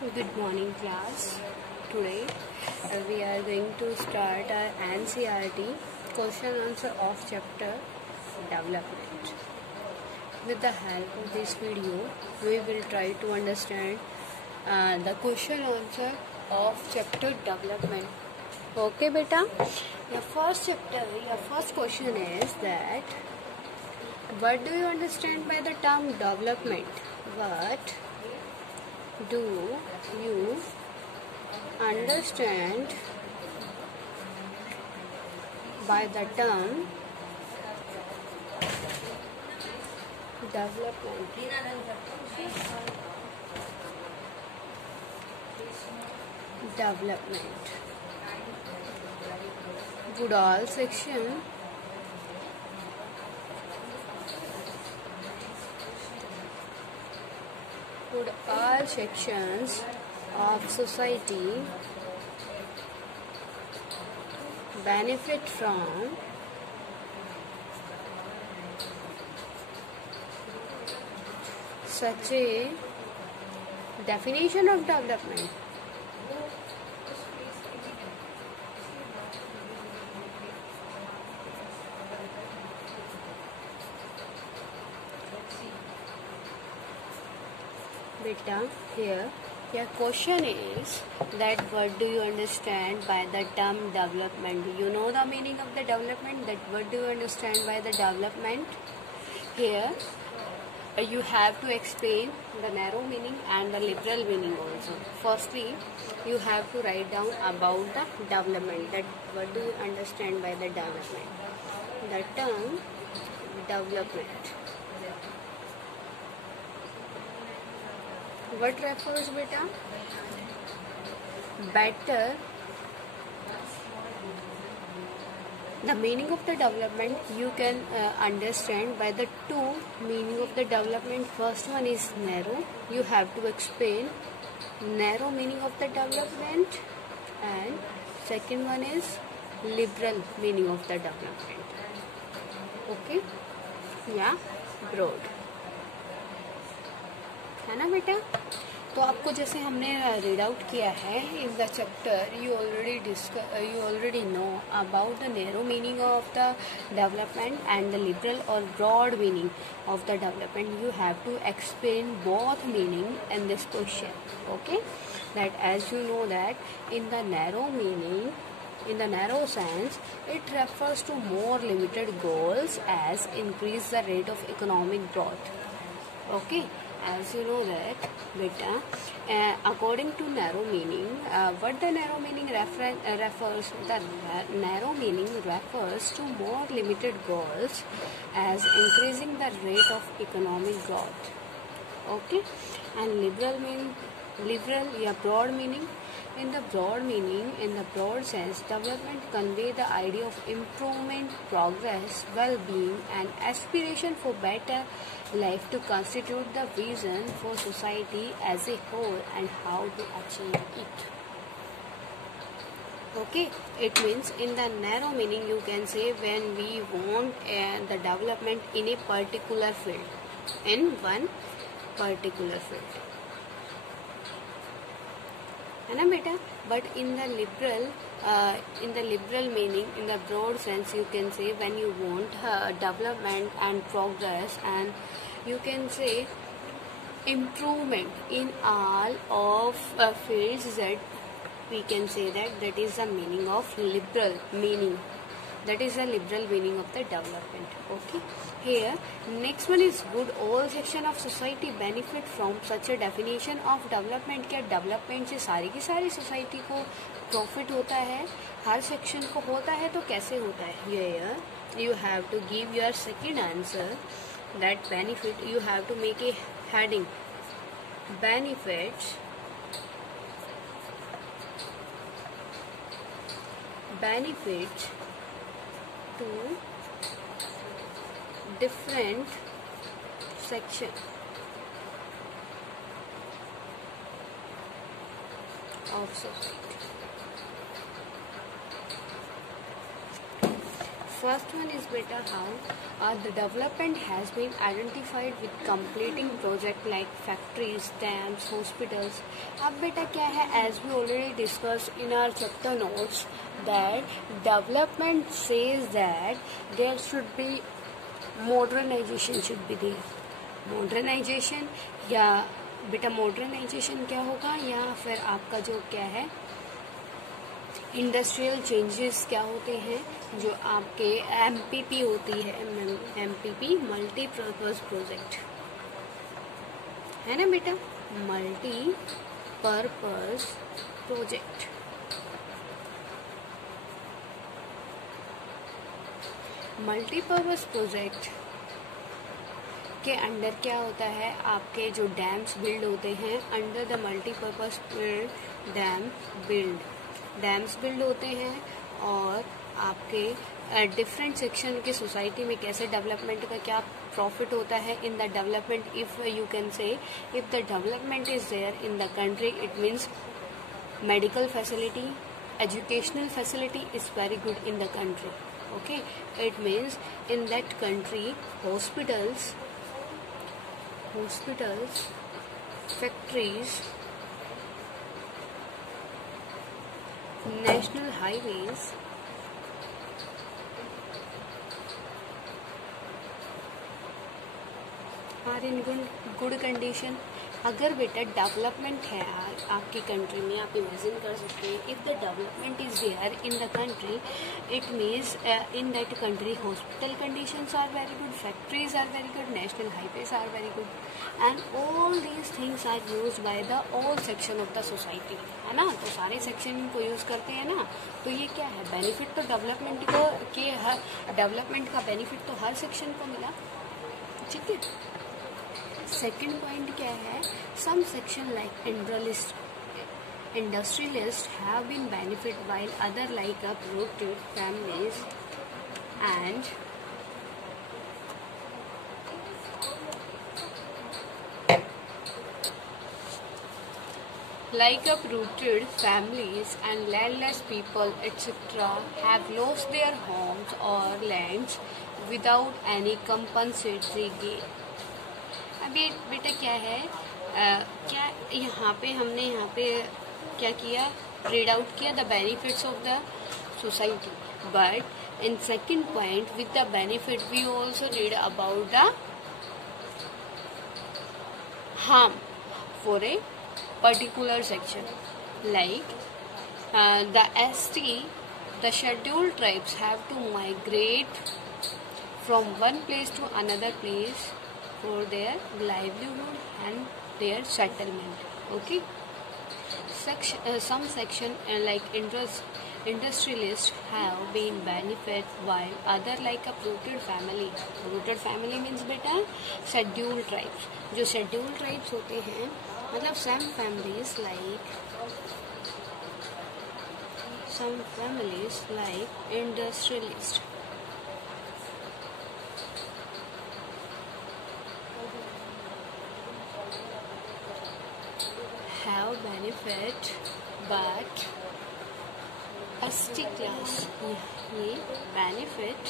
Good morning, class. Today we are going to start our NCERT question answer of chapter development. With the help of this video, we will try to understand the question answer of chapter development. Okay, beta. Your first question is that what do you understand by the term development? What do you understand by the term development? Development. Would all sections of society benefit from such a definition of development? Beta, here your question is that what do you understand by the term development? You know the meaning of the development, that what do you understand by the development? Here you have to explain the narrow meaning and the liberal meaning also. Firstly, you have to write down about the development, that what do you understand by the development. The term development. What refers, beta? Better. The meaning of the development you can understand by the two meaning of the development. First one is narrow. You have to explain narrow meaning of the development, and second one is liberal meaning of the development. Okay? Yeah, broad. है ना बेटा? तो आपको जैसे हमने read out किया है in the chapter, you already know about the narrow meaning of the development and the liberal और broad meaning of the development. You have to explain both meaning in this question. Okay, that as you know that in the narrow meaning, in the narrow sense, it refers to more limited goals as increase the rate of economic growth. Okay, as you know that beta, according to narrow meaning, what the narrow meaning refers, the narrow meaning refers to more limited goals as increasing the rate of economic growth. Okay, and liberal या broad meaning. In the broad meaning, in the broad sense, development convey the idea of improvement, progress, well-being, and aspiration for better life to constitute the vision for society as a whole and how to achieve it. Okay, it means in the narrow meaning you can say when we want the development in a particular field, in one particular field. है ना बेटा? But in the liberal meaning, in the broad sense, you can say when you want development and progress, and you can say improvement in all of fields, that we can say that is the meaning of liberal meaning. That is the liberal meaning of the development. Okay. Here, next one is would all section of society benefit from such a definition of development? क्या development से सारी की सारी society को profit होता है, हर section को होता है, तो कैसे होता है? Here, you have to give your second answer, that benefit. You have to make a heading, benefits to different section of society. first one is beta how the development has been identified with completing project like factories, dams, hospitals. अब बेटा क्या है, as we already discussed in our chapter notes, that development says that there should be modernization should be there. Modernization या बेटा modernisation क्या होगा, या फिर आपका जो क्या है इंडस्ट्रियल चेंजेस क्या होते हैं, जो आपके एमपीपी होती है, एमपीपी मल्टीपर्पज प्रोजेक्ट है ना बेटा, मल्टीपर्पज प्रोजेक्ट। मल्टीपर्पज प्रोजेक्ट के अंडर क्या होता है, आपके जो डैम्स बिल्ड होते हैं under the multipurpose dams build होते हैं, और आपके डिफरेंट सेक्शन के सोसाइटी में कैसे डेवलपमेंट का क्या प्रॉफिट होता है in the development. If you can say if the development is there in the country, it means medical facility, educational facility is very good in the country. Okay, it means in that country hospitals, factories, national highways, are in good condition। अगर बेटा development है आपकी country में, आप imagine कर सकते हैं, if the development is there in the country, it means in that country hospital conditions are very good, factories are very good, national highways are very good, and all these things are use by the all section of the society, है ना। तो सारे section को use करते हैं ना, तो ये क्या है, बेनिफिट तो डेवलपमेंट को के हर डेवलपमेंट का बेनिफिट तो हर सेक्शन को मिला, ठीक है। सेकेंड पॉइंट क्या है, some section like industrialist have been benefit while other like uprooted families and landless people etc. have lost their homes or lands without any compensatory gain। अभी बेटा क्या है, क्या यहाँ पे हमने क्या किया, रीड आउट किया the benefits of the society, but in second point with the benefit we also read about the harm for a particular section, like the scheduled tribes have to migrate from one place to another place for their livelihood and their settlement। Okay, some section like industrialists have been benefit while other like uprooted family means बेटा scheduled tribes। जो scheduled tribes होते हैं, मतलब some families like industrialists have benefit but ST class, ये benefit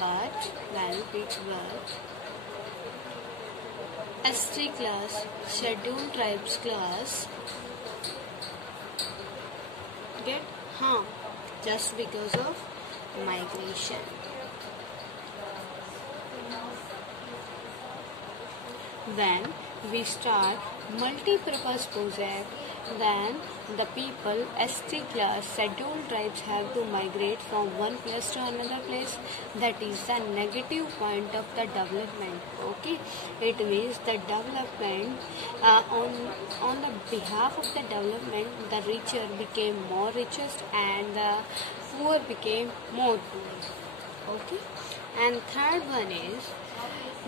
but ST class scheduled tribes class get harm just because of migration। When we start multi-purpose project, then the people ST class scheduled tribes have to migrate from one place to another place। That is the negative point of the development। Okay, it means the development on the behalf of the development, the richer became more richest and the poor became more poor। Okay, and third one is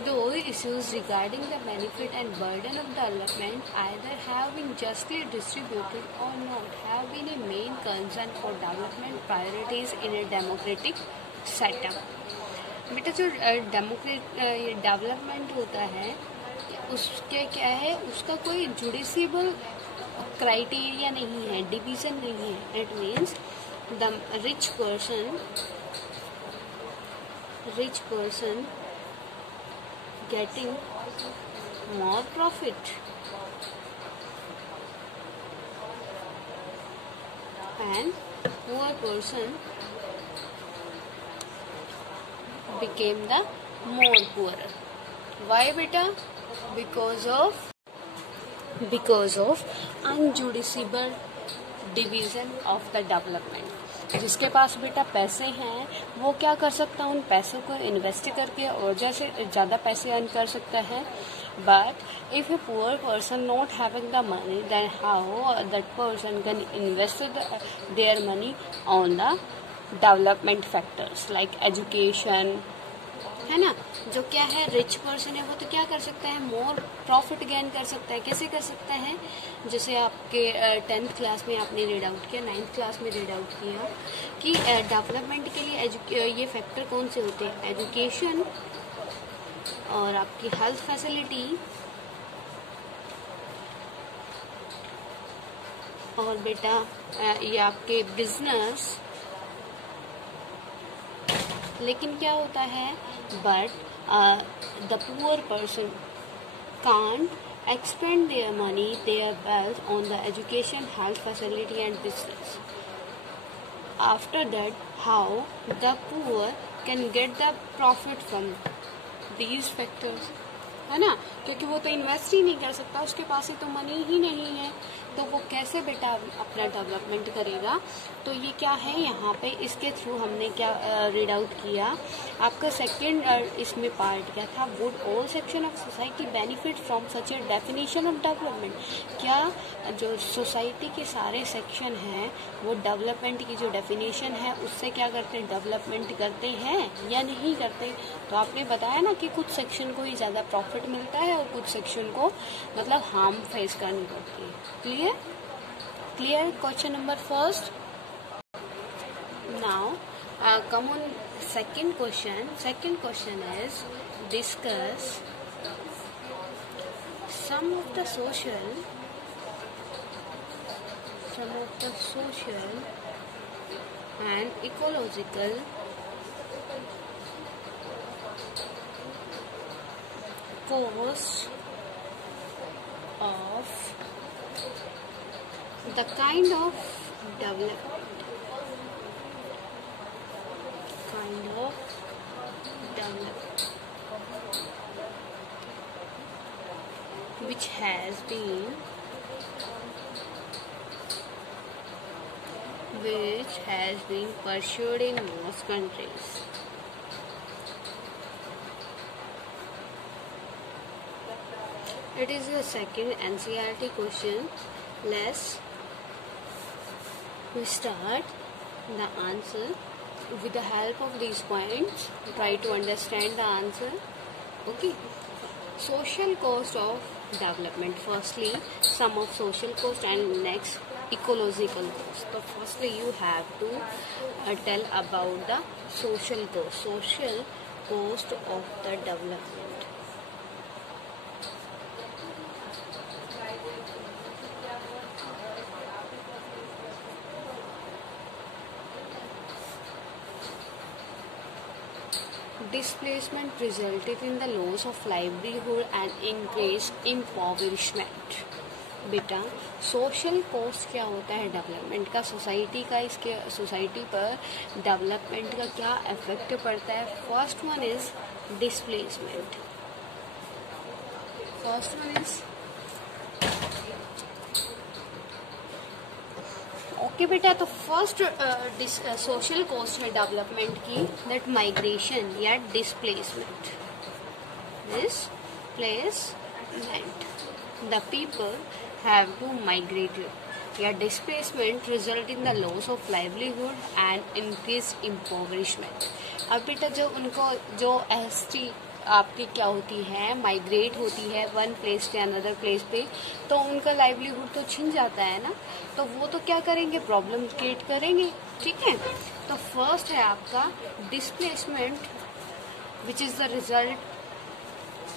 those issues regarding the benefit and burden of development either have been justly distributed or not have been a main concern for development priorities in a democratic setup। बेटा जो development होता है उसके क्या है, उसका कोई जुडिशियबल criteria नहीं है, डिवीजन नहीं है। It means the rich person rich person getting more profit and poor person became the more poorer. Why beta? Because of unjudiciable division of the development. जिसके पास बेटा पैसे हैं वो क्या कर सकता है, उन पैसों को इन्वेस्ट करके और जैसे ज़्यादा पैसे अर्न कर सकता है. But if a poor person not having the money, then how that person can invest their money on the development factors like education, है ना. जो क्या है रिच पर्सन है वो तो क्या कर सकता है, मोर प्रॉफिट गेन कर सकता है. कैसे कर सकता है, जैसे आपके 10th क्लास में आपने रीड आउट किया, 9th क्लास में रीड आउट किया कि डेवलपमेंट के लिए ये फैक्टर कौन से होते हैं, एजुकेशन और आपकी हेल्थ फैसिलिटी और बेटा ये आपके बिजनेस. लेकिन क्या होता है, but the poor person can't expend their money, their wealth on the education, health facility and business. After that, how the poor can get the profit from these factors, है ना. क्योंकि वो तो इन्वेस्ट ही नहीं कर सकता, उसके पास ही तो मनी ही नहीं है, तो वो कैसे बेटा अपना डेवलपमेंट करेगा. तो ये क्या है यहाँ पे, इसके थ्रू हमने क्या रीड आउट किया. आपका सेकंड इसमें पार्ट क्या था, would all section of society benefit from such a definition of development. क्या जो सोसाइटी के सारे सेक्शन हैं वो डेवलपमेंट की जो डेफिनेशन है उससे क्या करते हैं, डेवलपमेंट करते हैं या नहीं करते. तो आपने बताया ना कि कुछ सेक्शन को ही ज़्यादा प्रॉफिट मिलता है और कुछ सेक्शन को मतलब हार्म फेस करनी पड़ती है. Clear question number first. Now come on second question is discuss some of the social and ecological costs of the kind of development which has been pursued in most countries. It is the second NCERT question. We start the answer with the help of these points. Try to understand the answer. Okay. Social cost of development. Firstly, sum of social cost, and next ecological cost. So firstly you have to tell about the social cost of the development. Displacement resulted in the loss of livelihood and increased impoverishment. बेटा social cost क्या होता है development का, society का, इसके society पर development का क्या इफेक्ट पड़ता है. First one is displacement. Okay बेटा, तो फर्स्ट सोशल कॉस्ट है डेवलपमेंट की, दैट माइग्रेशन या displacement. The people have to migrate. या displacement result in the loss of livelihood and increased impoverishment. अब बेटा जो ST आपकी क्या होती है, माइग्रेट होती है वन प्लेस से अनदर प्लेस पे, तो उनका लाइवलीहुड तो छिन जाता है ना, तो वो तो क्या करेंगे, प्रॉब्लम क्रिएट करेंगे. ठीक है, तो फर्स्ट है आपका displacement which is the result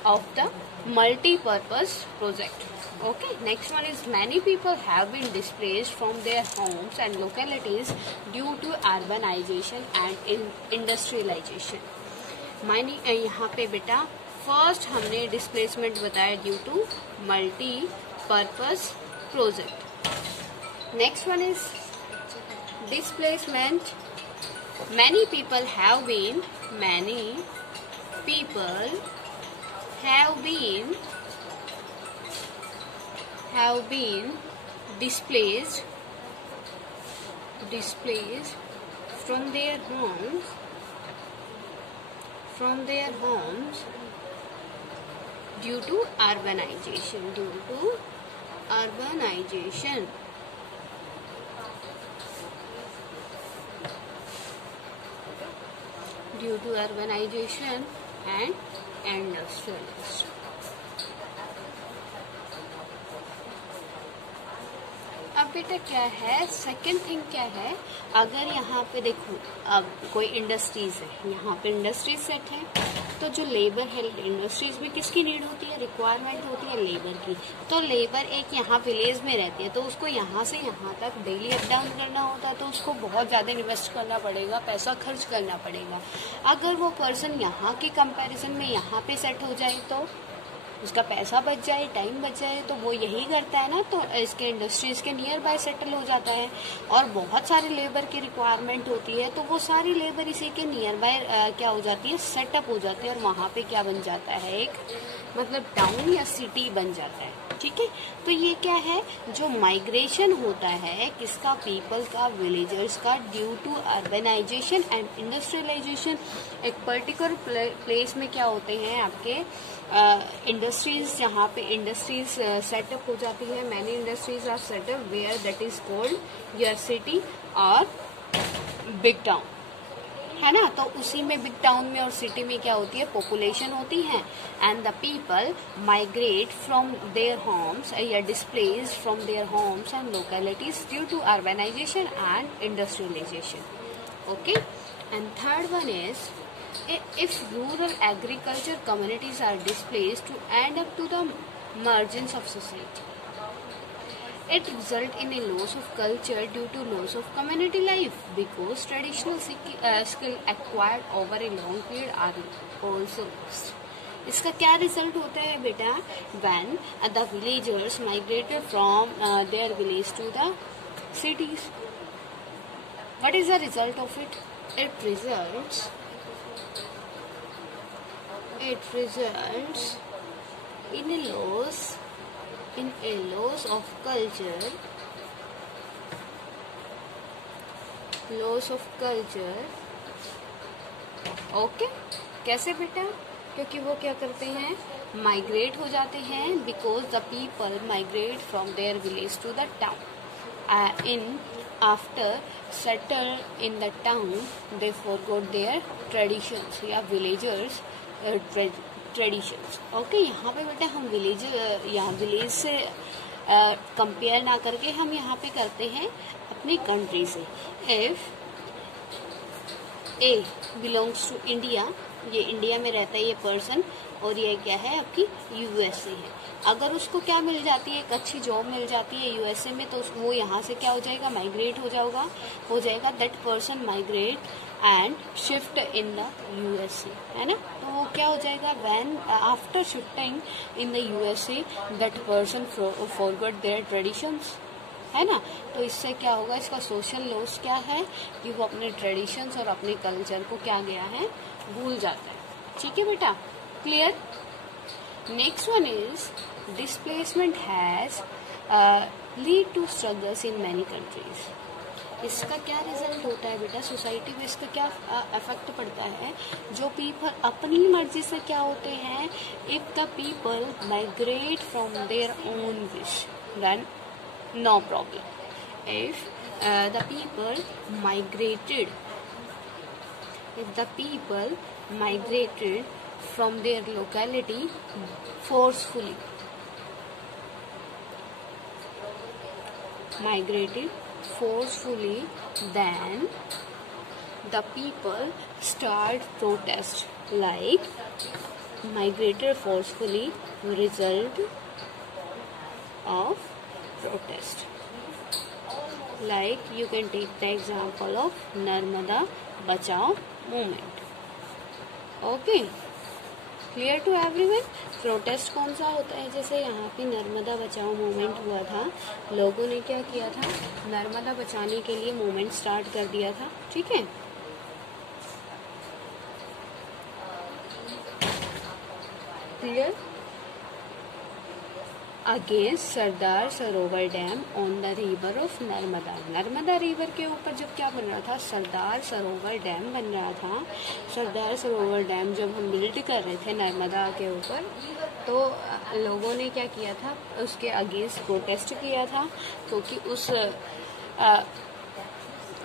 of the multi-purpose project. Okay, next one is many people have been displaced from their homes and localities due to urbanization and industrialization. यहाँ पे बेटा first हमने डिस्प्लेसमेंट बताया due to multi purpose project. Next one is displacement. Many people have been displaced from their homes due to urbanization. Due to urbanization and industrialization. अब बेटा क्या है, second thing क्या है, अगर यहाँ पे देखो अब कोई इंडस्ट्रीज है, यहाँ पे इंडस्ट्रीज सेट है, तो जो लेबर है इंडस्ट्रीज में किसकी नीड होती है, रिक्वायरमेंट होती है लेबर की. तो लेबर एक यहाँ विलेज में रहती है, तो उसको यहाँ से यहाँ तक डेली अप डाउन करना होता है, तो उसको बहुत ज़्यादा इन्वेस्ट करना पड़ेगा, पैसा खर्च करना पड़ेगा. अगर वो पर्सन यहाँ के कंपैरिजन में यहाँ पे सेट हो जाए तो उसका पैसा बच जाए, टाइम बच जाए, तो वो यही करता है ना. तो इसके इंडस्ट्रीज के नियर बाय सेटल हो जाता है, और बहुत सारे लेबर की रिक्वायरमेंट होती है, तो वो सारी लेबर इसी के नियर बाय क्या हो जाती है, सेटअप हो जाती है, और वहाँ पे क्या बन जाता है, एक मतलब टाउन या सिटी बन जाता है. ठीक है, तो ये क्या है, जो माइग्रेशन होता है किसका, पीपल का, विलेजर्स का, due to urbanisation and industrialization. एक पर्टिकुलर प्लेस में क्या होते हैं आपके इंडस्ट्रीज, जहाँ पे इंडस्ट्रीज सेटअप हो जाती है. Many industries are setup where that is called your city और बिग टाउन, है ना. तो उसी में बिग टाउन में और सिटी में क्या होती है, पॉपुलेशन होती है, and the people migrate from their homes या displaced from their homes and localities due to urbanisation and industrialisation. Okay, and third one is if rural agriculture communities are displaced to end up to the margins of society, it results in a loss of culture due to loss of community life, because traditional skill acquired over a long period are also lost. इसका क्या result होता है बेटा, when the villagers migrated from their village to the cities, what is the result of it? It results in a loss of culture, okay. कैसे बेटा, क्योंकि वो क्या करते हैं, माइग्रेट हो जाते हैं, because the people migrate from their village to the town. In after settle in the town they forgot their traditions या विलेजर्स ट्रेडिशंस. ओके, यहाँ पे बेटा हम विलेज से कंपेयर ना करके हम यहाँ पे करते हैं अपनी कंट्री से. If a belongs to India, ये इंडिया में रहता है ये पर्सन, और ये क्या है आपकी यूएसए है. अगर उसको क्या मिल जाती है, एक अच्छी जॉब मिल जाती है यूएसए में, तो वो यहाँ से क्या हो जाएगा, माइग्रेट हो जाएगा. That person migrate and shift in the USA, है ना. तो वो क्या हो जाएगा, when after shifting in the USA that person forgot their traditions, है ना. तो इससे क्या होगा, इसका सोशल लॉस क्या है कि वो अपने ट्रेडिशंस और अपने कल्चर को क्या गया है, भूल जाता है. ठीक है बेटा, clear. Next one is displacement has lead to struggles in many countries. इसका क्या रिजल्ट होता है बेटा, सोसाइटी में इसका क्या इफेक्ट पड़ता है. जो पीपल अपनी मर्जी से क्या होते हैं, if the people migrate from their own wish, then no problem. If the people migrated from their locality forcefully, then the people start protest, like migrated forcefully result of protest. Like you can take the example of Narmada Bachao movement. Okay, clear to everyone. Protest कौन सा होता है, जैसे यहाँ पे नर्मदा बचाओ movement हुआ था, लोगों ने क्या किया था, नर्मदा बचाने के लिए मूवमेंट स्टार्ट कर दिया था, ठीक है। Clear. Against Sardar Sarovar dam on the river of Narmada. Narmada river के ऊपर जब क्या बन रहा था, सरदार सरोवर डैम बन रहा था। सरदार सरोवर डैम जब हम बिल्ड कर रहे थे नर्मदा के ऊपर, तो लोगों ने क्या किया था, उसके अगेंस्ट प्रोटेस्ट किया था, क्योंकि उस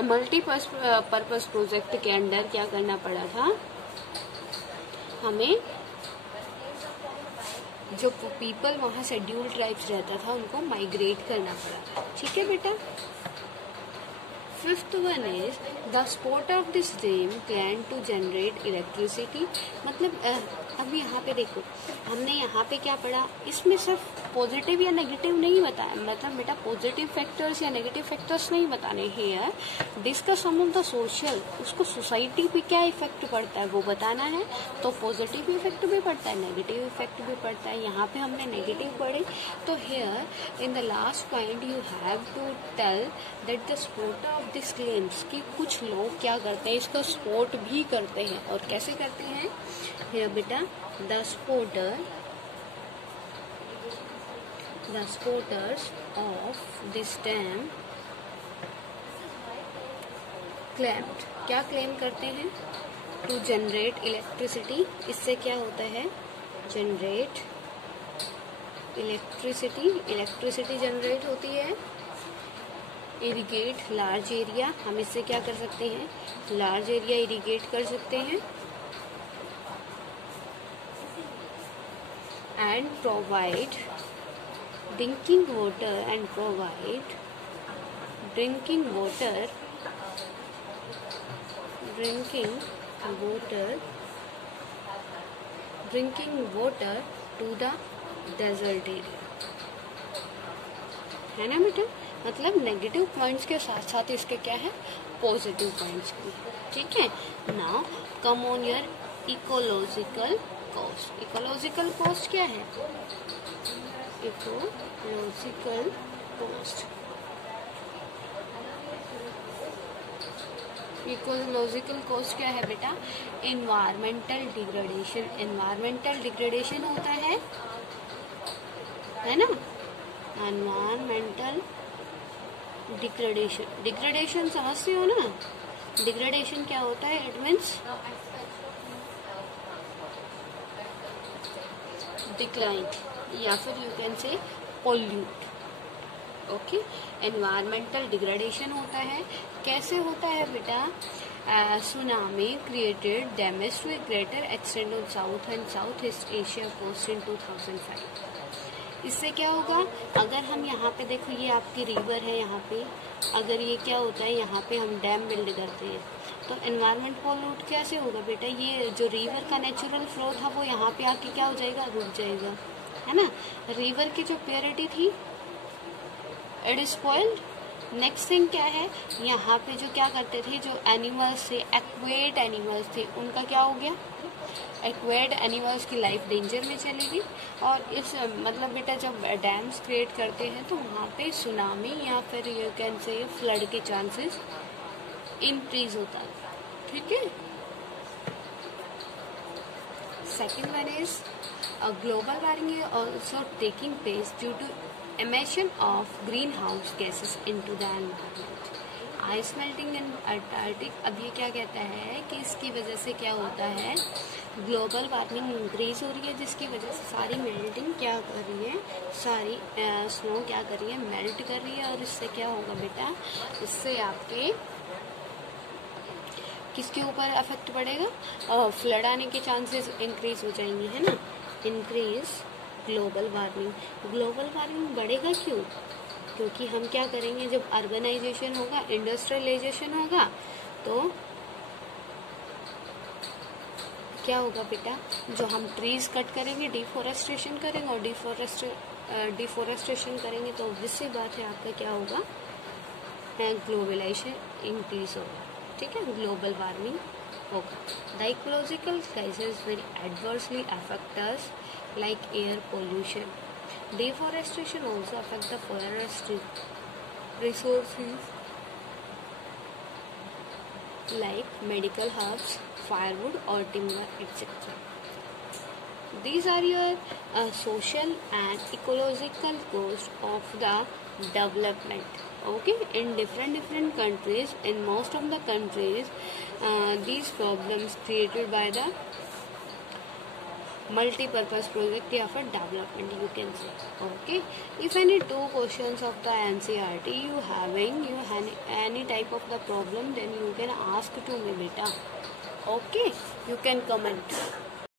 मल्टीपर्पज प्रोजेक्ट के अंडर क्या करना पड़ा था, हमें जो पीपल वहाँ शेड्यूल ट्राइब्स रहता था उनको माइग्रेट करना पड़ा, ठीक है बेटा। Fifth one is the sport of this dam can to generate electricity. मतलब अब यहाँ पे देखो, हमने यहाँ पे क्या पढ़ा, इसमें सिर्फ पॉजिटिव या नेगेटिव नहीं बताया, मतलब बेटा पॉजिटिव फैक्टर्स या नेगेटिव फैक्टर्स नहीं बताने हैं, discuss some of the social, उसको सोसाइटी पे क्या इफेक्ट पड़ता है वो बताना है। तो पॉजिटिव इफेक्ट भी पड़ता है, नेगेटिव इफेक्ट भी पड़ता है। यहाँ पे हमने नेगेटिव पढ़े, तो here in the last point you have to tell that the support of this claims, कि कुछ लोग क्या करते हैं, इसको सपोर्ट भी करते हैं। और कैसे करते हैं, हेयर बेटा the supporters of this dam claimed, क्या क्लेम करते हैं, टू जनरेट इलेक्ट्रिसिटी। इससे क्या होता है, जनरेट इलेक्ट्रिसिटी जनरेट होती है। इरिगेट लार्ज एरिया, हम इससे क्या कर सकते हैं, लार्ज एरिया इरिगेट कर सकते हैं। And provide drinking water to the desert area, है ना बेटा। मतलब नेगेटिव पॉइंट्स के साथ साथ इसके क्या है, पॉजिटिव पॉइंट्स भी, ठीक है। Now come on your ecological cost. Ecological cost क्या है, इकोलॉजिकल कॉस्ट, इकोलॉजिकल कॉस्ट क्या है बेटा, एनवायरमेंटल डिग्रेडेशन। एनवायरमेंटल डिग्रेडेशन होता है ना, एनवायरमेंटल डिग्रेडेशन समझते हो ना। डिग्रेडेशन क्या होता है, इट मीन्स डिक्लाइन, या फिर you can say pollute, okay. Environmental degradation होता है, कैसे होता है बेटा, tsunami created damage to a greater extent on south and south east Asia coast in 2005। इससे क्या होगा, अगर हम यहाँ पे देखो, ये आपकी रिवर है, यहाँ पे अगर ये क्या होता है, यहाँ पे हम डैम बिल्ड करते हैं, तो एनवायरमेंट पोल्यूट कैसे होगा बेटा, ये जो रिवर का नेचुरल फ्लो था वो यहाँ पे आके क्या हो जाएगा, रुक जाएगा, है ना। रिवर की जो प्योरिटी थी it is spoiled. Next thing क्या है, यहाँ पे जो क्या करते थे, जो एनिमल्स थे, एक्वेड एनिमल्स थे, उनका क्या हो गया, एक्वेड एनिमल्स की लाइफ डेंजर में चलेगी। और इस मतलब बेटा जब डैम्स क्रिएट करते हैं तो वहाँ पे सुनामी या फिर यू कैन से फ्लड के चांसेस इंक्रीज होता है, ठीक है। Second one is global warming is also taking place due to emission of greenhouse gases into the environment. Ice melting in Antarctic. अब ये क्या कहता है कि इसकी वजह से क्या होता है, ग्लोबल वार्मिंग इंक्रीज हो रही है, जिसकी वजह से सारी मेल्टिंग क्या कर रही है, सारी स्नो क्या कर रही है, मेल्ट कर रही है। और इससे क्या होगा बेटा, इससे आपके किसके ऊपर इफेक्ट पड़ेगा, फ्लड आने के चांसेस इंक्रीज हो जाएंगे, है ना। इंक्रीज ग्लोबल वार्मिंग बढ़ेगा क्यों, क्योंकि हम क्या करेंगे, जब अर्बनाइजेशन होगा, इंडस्ट्रियलाइजेशन होगा, तो क्या होगा बेटा, जो हम ट्रीज कट करेंगे, डिफोरेस्टेशन करेंगे, और डिफोरेस्टेशन करेंगे तो ऑब्वियसली बात है आपका क्या होगा, ग्लोबलाइजेशन इंक्रीज होगा, ठीक है, ग्लोबल वार्मिंग होगा. The ecological crisis will adversely affect us like air pollution. Deforestation also affect the forest resources like medical herbs, firewood or timber, etc. These are your social and ecological cost of the development. Okay, in different countries, in most of the countries, these problems created by the multi-purpose project of a development, you can say. Okay, if any two questions of the NCERT you have any type of the problem, then you can ask to me beta. Okay, you can comment.